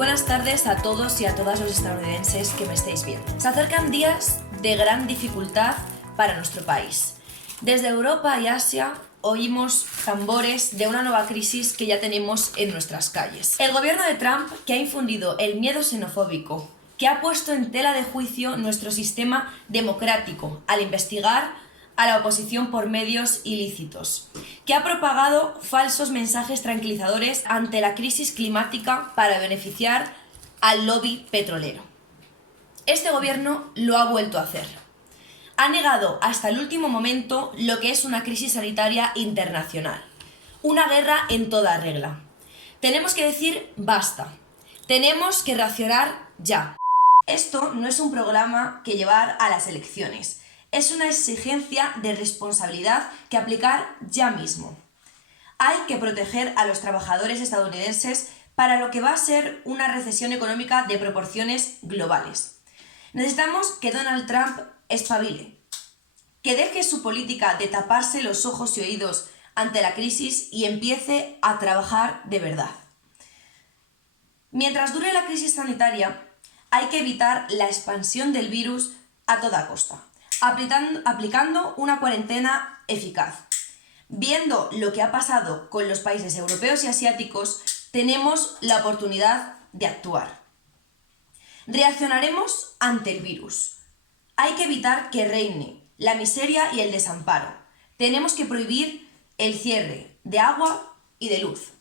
Buenas tardes a todos y a todas los estadounidenses que me estáis viendo. Se acercan días de gran dificultad para nuestro país. Desde Europa y Asia oímos tambores de una nueva crisis que ya tenemos en nuestras calles. El gobierno de Trump, que ha infundido el miedo xenofóbico, que ha puesto en tela de juicio nuestro sistema democrático al investigar a la oposición por medios ilícitos, que ha propagado falsos mensajes tranquilizadores ante la crisis climática para beneficiar al lobby petrolero. Este gobierno lo ha vuelto a hacer. Ha negado hasta el último momento lo que es una crisis sanitaria internacional, una guerra en toda regla. Tenemos que decir basta, tenemos que reaccionar ya. Esto no es un programa que llevar a las elecciones. Es una exigencia de responsabilidad que aplicar ya mismo. Hay que proteger a los trabajadores estadounidenses para lo que va a ser una recesión económica de proporciones globales. Necesitamos que Donald Trump espabile, que deje su política de taparse los ojos y oídos ante la crisis y empiece a trabajar de verdad. Mientras dure la crisis sanitaria, hay que evitar la expansión del virus a toda costa, aplicando una cuarentena eficaz. Viendo lo que ha pasado con los países europeos y asiáticos, tenemos la oportunidad de actuar. Reaccionaremos ante el virus. Hay que evitar que reine la miseria y el desamparo. Tenemos que prohibir el cierre de agua y de luz.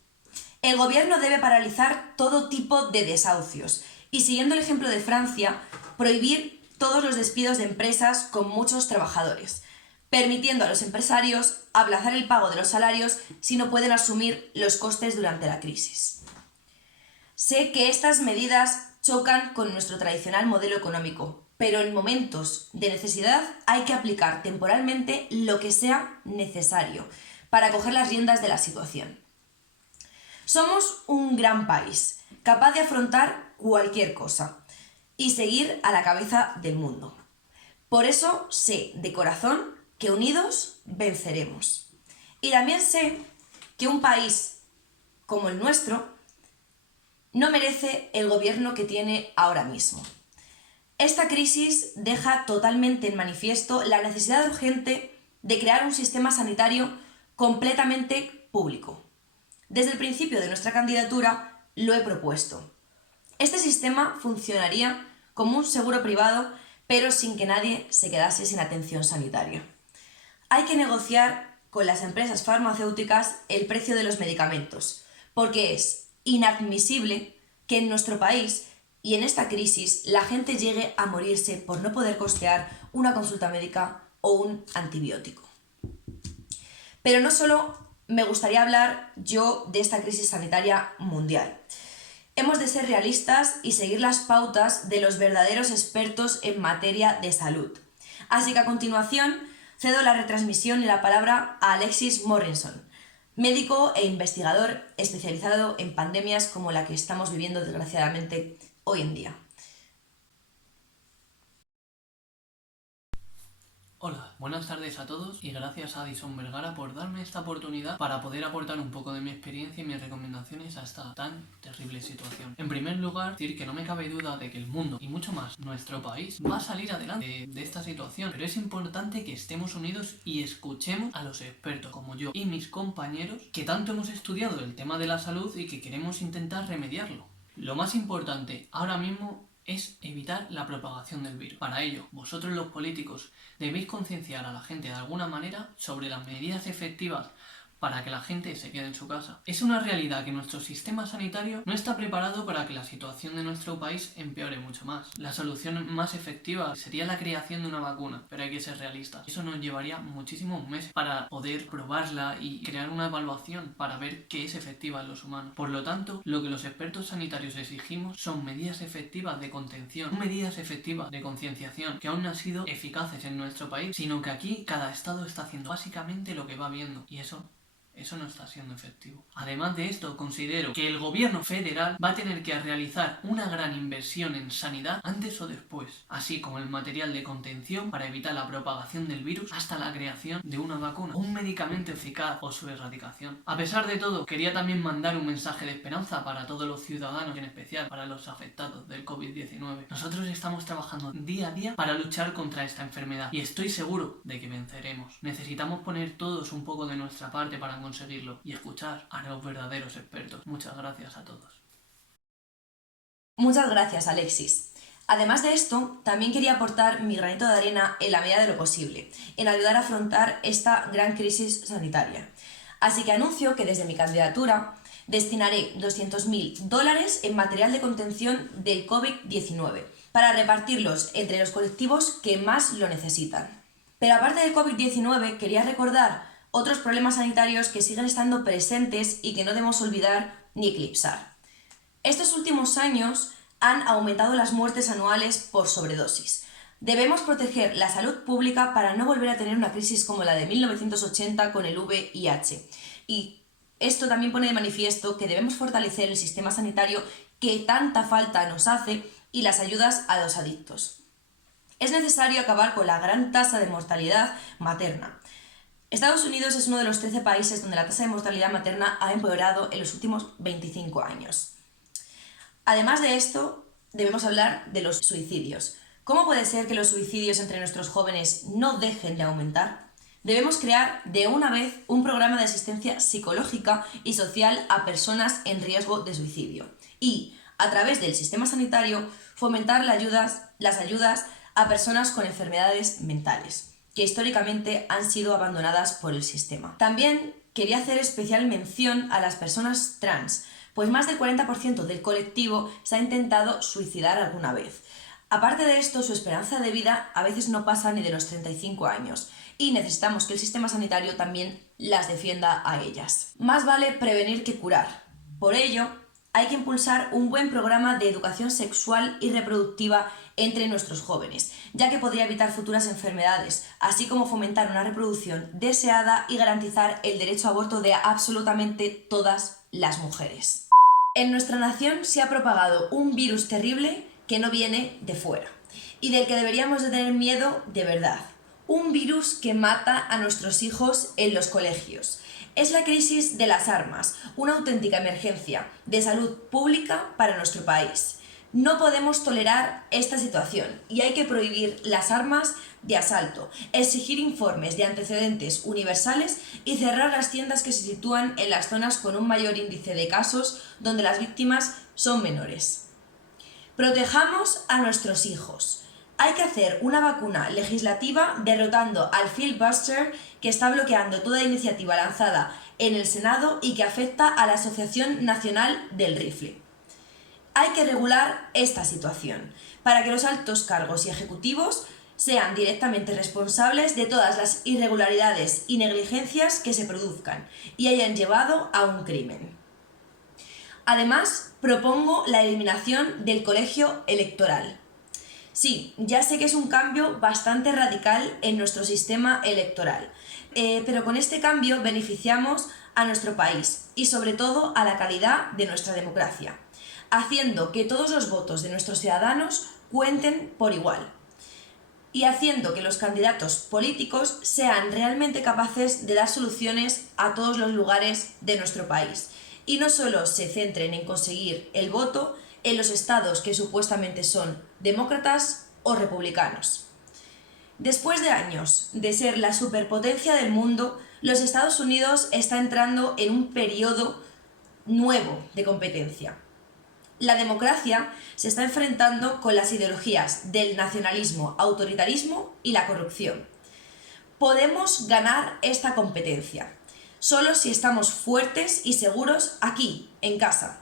El gobierno debe paralizar todo tipo de desahucios y, siguiendo el ejemplo de Francia, prohibir todos los despidos de empresas con muchos trabajadores, permitiendo a los empresarios aplazar el pago de los salarios si no pueden asumir los costes durante la crisis. Sé que estas medidas chocan con nuestro tradicional modelo económico, pero en momentos de necesidad hay que aplicar temporalmente lo que sea necesario para coger las riendas de la situación. Somos un gran país, capaz de afrontar cualquier cosa y seguir a la cabeza del mundo. Por eso sé de corazón que unidos venceremos. Y también sé que un país como el nuestro no merece el gobierno que tiene ahora mismo. Esta crisis deja totalmente en manifiesto la necesidad urgente de crear un sistema sanitario completamente público. Desde el principio de nuestra candidatura lo he propuesto. Este sistema funcionaría como un seguro privado, pero sin que nadie se quedase sin atención sanitaria. Hay que negociar con las empresas farmacéuticas el precio de los medicamentos, porque es inadmisible que en nuestro país y en esta crisis la gente llegue a morirse por no poder costear una consulta médica o un antibiótico. Pero no solo me gustaría hablar yo de esta crisis sanitaria mundial. Hemos de ser realistas y seguir las pautas de los verdaderos expertos en materia de salud. Así que a continuación cedo la retransmisión y la palabra a Alexis Morrison, médico e investigador especializado en pandemias como la que estamos viviendo desgraciadamente hoy en día. Hola, buenas tardes a todos y gracias a Addison Vergara por darme esta oportunidad para poder aportar un poco de mi experiencia y mis recomendaciones a esta tan terrible situación. En primer lugar, decir que no me cabe duda de que el mundo, y mucho más nuestro país, va a salir adelante de esta situación, pero es importante que estemos unidos y escuchemos a los expertos como yo y mis compañeros que tanto hemos estudiado el tema de la salud y que queremos intentar remediarlo. Lo más importante ahora mismo es evitar la propagación del virus. Para ello, vosotros los políticos debéis concienciar a la gente de alguna manera sobre las medidas efectivas para que la gente se quede en su casa. Es una realidad que nuestro sistema sanitario no está preparado para que la situación de nuestro país empeore mucho más. La solución más efectiva sería la creación de una vacuna, pero hay que ser realistas. Eso nos llevaría muchísimos meses para poder probarla y crear una evaluación para ver qué es efectiva en los humanos. Por lo tanto, lo que los expertos sanitarios exigimos son medidas efectivas de contención, medidas efectivas de concienciación, que aún no han sido eficaces en nuestro país, sino que aquí cada estado está haciendo básicamente lo que va viendo, y eso eso no está siendo efectivo. Además de esto, considero que el gobierno federal va a tener que realizar una gran inversión en sanidad antes o después, así como el material de contención para evitar la propagación del virus hasta la creación de una vacuna, un medicamento eficaz o su erradicación. A pesar de todo, quería también mandar un mensaje de esperanza para todos los ciudadanos, en especial para los afectados del COVID-19. Nosotros estamos trabajando día a día para luchar contra esta enfermedad y estoy seguro de que venceremos. Necesitamos poner todos un poco de nuestra parte para conseguirlo y escuchar a los verdaderos expertos. Muchas gracias a todos. Muchas gracias, Alexis. Además de esto, también quería aportar mi granito de arena en la medida de lo posible, en ayudar a afrontar esta gran crisis sanitaria. Así que anuncio que desde mi candidatura destinaré $200.000 en material de contención del COVID-19 para repartirlos entre los colectivos que más lo necesitan. Pero aparte del COVID-19, quería recordar otros problemas sanitarios que siguen estando presentes y que no debemos olvidar ni eclipsar. Estos últimos años han aumentado las muertes anuales por sobredosis. Debemos proteger la salud pública para no volver a tener una crisis como la de 1980 con el VIH. Y esto también pone de manifiesto que debemos fortalecer el sistema sanitario que tanta falta nos hace y las ayudas a los adictos. Es necesario acabar con la gran tasa de mortalidad materna. Estados Unidos es uno de los 13 países donde la tasa de mortalidad materna ha empeorado en los últimos 25 años. Además de esto, debemos hablar de los suicidios. ¿Cómo puede ser que los suicidios entre nuestros jóvenes no dejen de aumentar? Debemos crear de una vez un programa de asistencia psicológica y social a personas en riesgo de suicidio y, a través del sistema sanitario, fomentar las ayudas a personas con enfermedades mentales, que históricamente han sido abandonadas por el sistema. También quería hacer especial mención a las personas trans, pues más del 40% del colectivo se ha intentado suicidar alguna vez. Aparte de esto, su esperanza de vida a veces no pasa ni de los 35 años y necesitamos que el sistema sanitario también las defienda a ellas. Más vale prevenir que curar. Por ello, hay que impulsar un buen programa de educación sexual y reproductiva entre nuestros jóvenes, ya que podría evitar futuras enfermedades, así como fomentar una reproducción deseada y garantizar el derecho a aborto de absolutamente todas las mujeres. En nuestra nación se ha propagado un virus terrible que no viene de fuera y del que deberíamos de tener miedo de verdad. Un virus que mata a nuestros hijos en los colegios. Es la crisis de las armas, una auténtica emergencia de salud pública para nuestro país. No podemos tolerar esta situación y hay que prohibir las armas de asalto, exigir informes de antecedentes universales y cerrar las tiendas que se sitúan en las zonas con un mayor índice de casos donde las víctimas son menores. Protejamos a nuestros hijos. Hay que hacer una vacuna legislativa derrotando al filibuster que está bloqueando toda iniciativa lanzada en el Senado y que afecta a la Asociación Nacional del Rifle. Hay que regular esta situación para que los altos cargos y ejecutivos sean directamente responsables de todas las irregularidades y negligencias que se produzcan y hayan llevado a un crimen. Además, propongo la eliminación del colegio electoral. Sí, ya sé que es un cambio bastante radical en nuestro sistema electoral, pero con este cambio beneficiamos a nuestro país y sobre todo a la calidad de nuestra democracia, haciendo que todos los votos de nuestros ciudadanos cuenten por igual y haciendo que los candidatos políticos sean realmente capaces de dar soluciones a todos los lugares de nuestro país y no solo se centren en conseguir el voto en los estados que supuestamente son demócratas o republicanos. Después de años de ser la superpotencia del mundo, los Estados Unidos está entrando en un periodo nuevo de competencia. La democracia se está enfrentando con las ideologías del nacionalismo, autoritarismo y la corrupción. Podemos ganar esta competencia, solo si estamos fuertes y seguros aquí, en casa.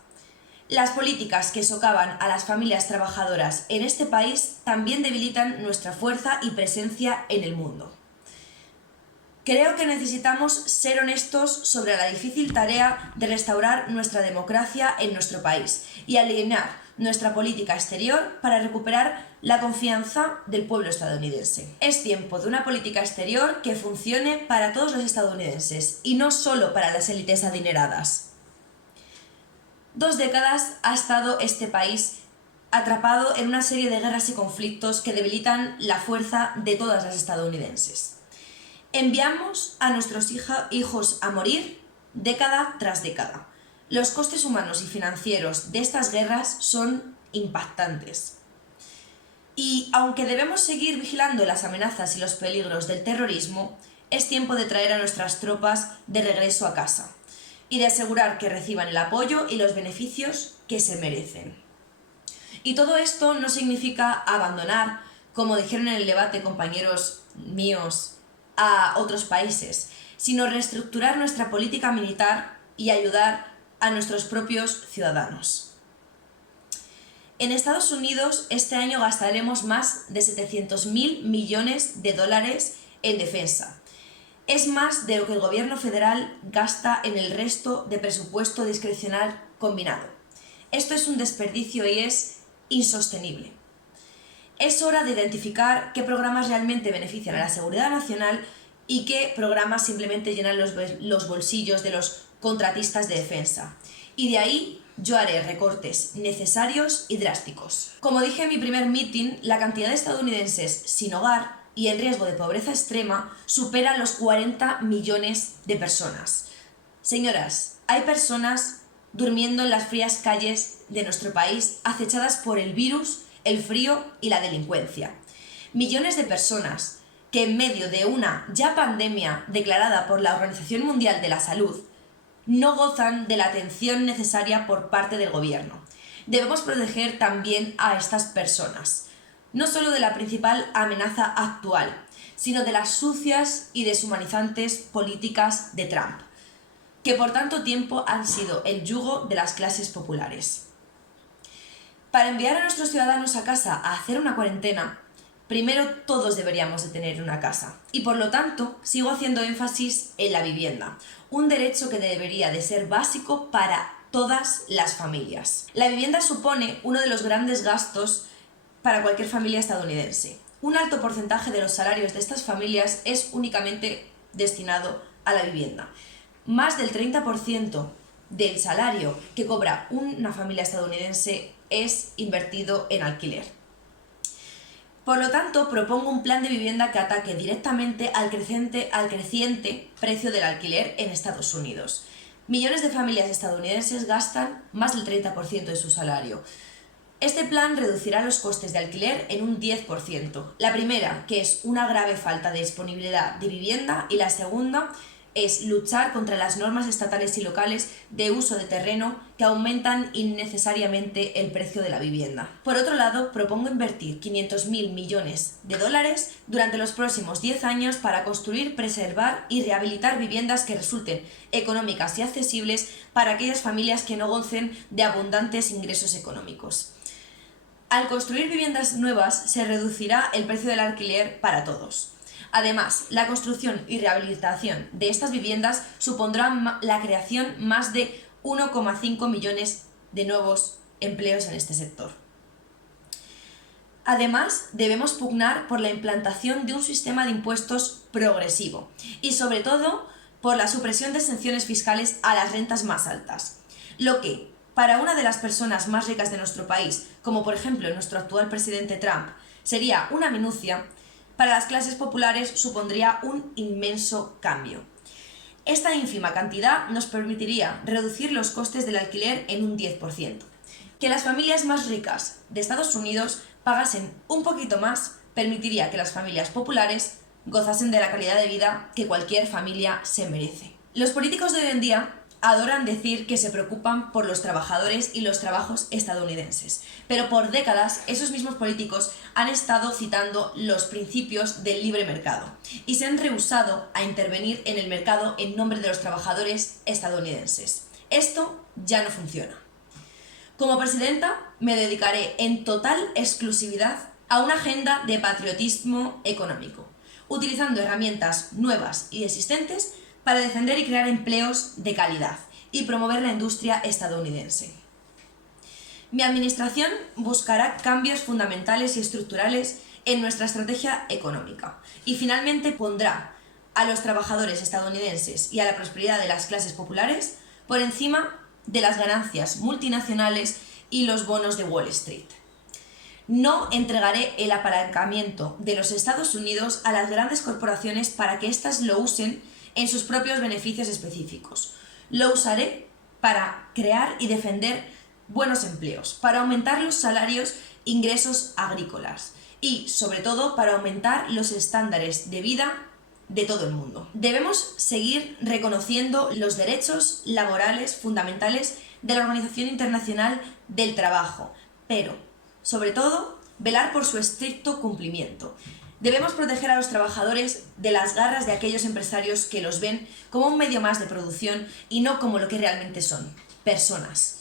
Las políticas que socavan a las familias trabajadoras en este país también debilitan nuestra fuerza y presencia en el mundo. Creo que necesitamos ser honestos sobre la difícil tarea de restaurar nuestra democracia en nuestro país y alinear nuestra política exterior para recuperar la confianza del pueblo estadounidense. Es tiempo de una política exterior que funcione para todos los estadounidenses y no solo para las élites adineradas. 2 décadas ha estado este país atrapado en una serie de guerras y conflictos que debilitan la fuerza de todas las estadounidenses. Enviamos a nuestros hijos a morir década tras década. Los costes humanos y financieros de estas guerras son impactantes. Y aunque debemos seguir vigilando las amenazas y los peligros del terrorismo, es tiempo de traer a nuestras tropas de regreso a casa y de asegurar que reciban el apoyo y los beneficios que se merecen. Y todo esto no significa abandonar, como dijeron en el debate compañeros míos, a otros países, sino reestructurar nuestra política militar y ayudar a nuestros propios ciudadanos. En Estados Unidos este año gastaremos más de 700.000 millones de dólares en defensa. Es más de lo que el gobierno federal gasta en el resto de presupuesto discrecional combinado. Esto es un desperdicio y es insostenible. Es hora de identificar qué programas realmente benefician a la seguridad nacional y qué programas simplemente llenan los bolsillos de los contratistas de defensa. Y de ahí yo haré recortes necesarios y drásticos. Como dije en mi primer meeting, la cantidad de estadounidenses sin hogar y en riesgo de pobreza extrema supera los 40 millones de personas. Señoras, hay personas durmiendo en las frías calles de nuestro país acechadas por el virus, el frío y la delincuencia. Millones de personas que en medio de una ya pandemia declarada por la Organización Mundial de la Salud no gozan de la atención necesaria por parte del gobierno. Debemos proteger también a estas personas, no solo de la principal amenaza actual, sino de las sucias y deshumanizantes políticas de Trump, que por tanto tiempo han sido el yugo de las clases populares. Para enviar a nuestros ciudadanos a casa a hacer una cuarentena, primero todos deberíamos de tener una casa y por lo tanto sigo haciendo énfasis en la vivienda, un derecho que debería de ser básico para todas las familias. La vivienda supone uno de los grandes gastos para cualquier familia estadounidense. Un alto porcentaje de los salarios de estas familias es únicamente destinado a la vivienda. Más del 30% del salario que cobra una familia estadounidense es invertido en alquiler. Por lo tanto, propongo un plan de vivienda que ataque directamente al creciente precio del alquiler en Estados Unidos. Millones de familias estadounidenses gastan más del 30% de su salario. Este plan reducirá los costes de alquiler en un 10%. La primera, que es una grave falta de disponibilidad de vivienda, y la segunda es luchar contra las normas estatales y locales de uso de terreno que aumentan innecesariamente el precio de la vivienda. Por otro lado, propongo invertir 500.000 millones de dólares durante los próximos 10 años para construir, preservar y rehabilitar viviendas que resulten económicas y accesibles para aquellas familias que no gocen de abundantes ingresos económicos. Al construir viviendas nuevas se reducirá el precio del alquiler para todos. Además, la construcción y rehabilitación de estas viviendas supondrá la creación más de 1,5 millones de nuevos empleos en este sector. Además, debemos pugnar por la implantación de un sistema de impuestos progresivo y, sobre todo, por la supresión de exenciones fiscales a las rentas más altas, lo que, para una de las personas más ricas de nuestro país, como por ejemplo nuestro actual presidente Trump, sería una minucia, para las clases populares supondría un inmenso cambio. Esta ínfima cantidad nos permitiría reducir los costes del alquiler en un 10%. Que las familias más ricas de Estados Unidos pagasen un poquito más permitiría que las familias populares gozasen de la calidad de vida que cualquier familia se merece. Los políticos de hoy en día adoran decir que se preocupan por los trabajadores y los trabajos estadounidenses, pero por décadas esos mismos políticos han estado citando los principios del libre mercado y se han rehusado a intervenir en el mercado en nombre de los trabajadores estadounidenses. Esto ya no funciona. Como presidenta, me dedicaré en total exclusividad a una agenda de patriotismo económico, utilizando herramientas nuevas y existentes para defender y crear empleos de calidad y promover la industria estadounidense. Mi administración buscará cambios fundamentales y estructurales en nuestra estrategia económica y finalmente pondrá a los trabajadores estadounidenses y a la prosperidad de las clases populares por encima de las ganancias multinacionales y los bonos de Wall Street. No entregaré el apalancamiento de los Estados Unidos a las grandes corporaciones para que éstas lo usen en sus propios beneficios específicos. Lo usaré para crear y defender buenos empleos, para aumentar los salarios e ingresos agrícolas y, sobre todo, para aumentar los estándares de vida de todo el mundo. Debemos seguir reconociendo los derechos laborales fundamentales de la Organización Internacional del Trabajo, pero, sobre todo, velar por su estricto cumplimiento. Debemos proteger a los trabajadores de las garras de aquellos empresarios que los ven como un medio más de producción y no como lo que realmente son, personas.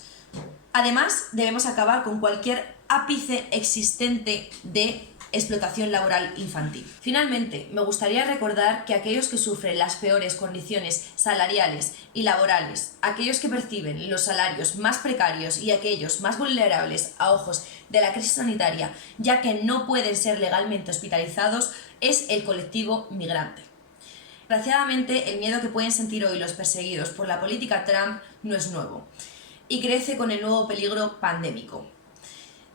Además, debemos acabar con cualquier ápice existente de explotación laboral infantil. Finalmente, me gustaría recordar que aquellos que sufren las peores condiciones salariales y laborales, aquellos que perciben los salarios más precarios y aquellos más vulnerables a ojos de la crisis sanitaria, ya que no pueden ser legalmente hospitalizados, es el colectivo migrante. Desgraciadamente, el miedo que pueden sentir hoy los perseguidos por la política Trump no es nuevo y crece con el nuevo peligro pandémico.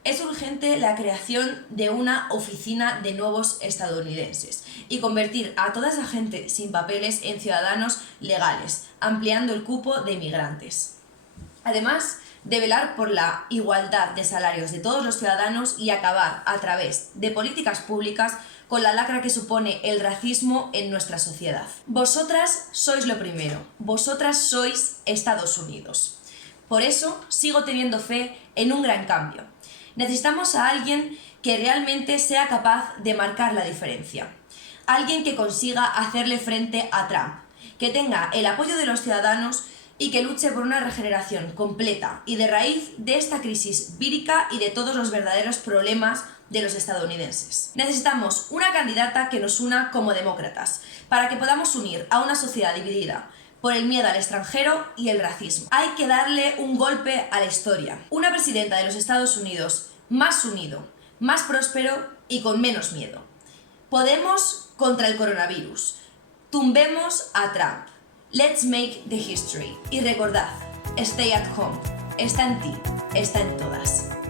Es urgente la creación de una oficina de nuevos estadounidenses y convertir a toda esa gente sin papeles en ciudadanos legales, ampliando el cupo de inmigrantes. Además de velar por la igualdad de salarios de todos los ciudadanos y acabar a través de políticas públicas con la lacra que supone el racismo en nuestra sociedad. Vosotras sois lo primero, vosotras sois Estados Unidos. Por eso sigo teniendo fe en un gran cambio. Necesitamos a alguien que realmente sea capaz de marcar la diferencia. Alguien que consiga hacerle frente a Trump, que tenga el apoyo de los ciudadanos y que luche por una regeneración completa y de raíz de esta crisis vírica y de todos los verdaderos problemas de los estadounidenses. Necesitamos una candidata que nos una como demócratas, para que podamos unir a una sociedad dividida por el miedo al extranjero y el racismo. Hay que darle un golpe a la historia. Una presidenta de los Estados Unidos más unido, más próspero y con menos miedo. Podemos contra el coronavirus. Tumbemos a Trump. Let's make the history. Y recordad, stay at home. Está en ti, está en todas.